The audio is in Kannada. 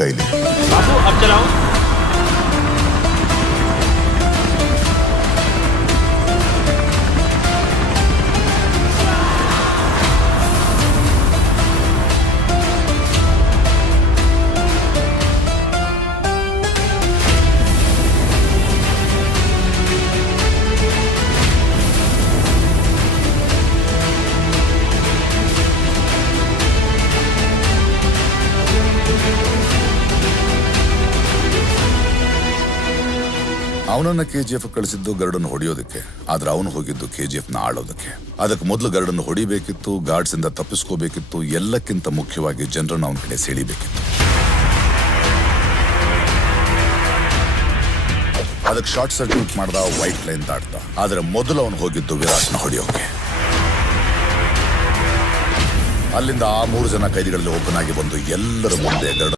ಕೈಲಿ. बाबू अब चलाओ. ಅವನನ್ನ KGF ಕಳಿಸಿದ್ದು ಗರುಡನ್ನು ಹೊಡೆಯೋದಕ್ಕೆ, ಆದ್ರೆ ಅವನು ಹೋಗಿದ್ದು KGF ನ ಆಳೋದಕ್ಕೆ. ಅದಕ್ಕೆ ಮೊದಲು ಗರುಡನ್ನು ಹೊಡಿಬೇಕಿತ್ತು, ಗಾರ್ಡ್ಸ್ ಇಂದ ತಪ್ಪಿಸ್ಕೋಬೇಕಿತ್ತು, ಎಲ್ಲಕ್ಕಿಂತ ಮುಖ್ಯವಾಗಿ ಜನರನ್ನ ಅವನ ಕಡೆ ಸೆಳಿಬೇಕಿತ್ತು. ಅದಕ್ಕೆ ಶಾರ್ಟ್ ಸರ್ಕ್ಯೂಟ್ ಮಾಡ್ದ, ವೈಟ್ ಲೈನ್ ದಾಟ್ದ. ಆದ್ರೆ ಮೊದಲು ಅವನು ಹೋಗಿದ್ದು ವಿರಾಟ್ನ ಹೊಡೆಯೋಕೆ. ಅಲ್ಲಿಂದ ಆ 3 ಜನ ಕೈದಿಗಳಲ್ಲಿ ಒಬ್ಬನಾಗಿ ಬಂದು ಎಲ್ಲರ ಮುಂದೆ ಗರುಡ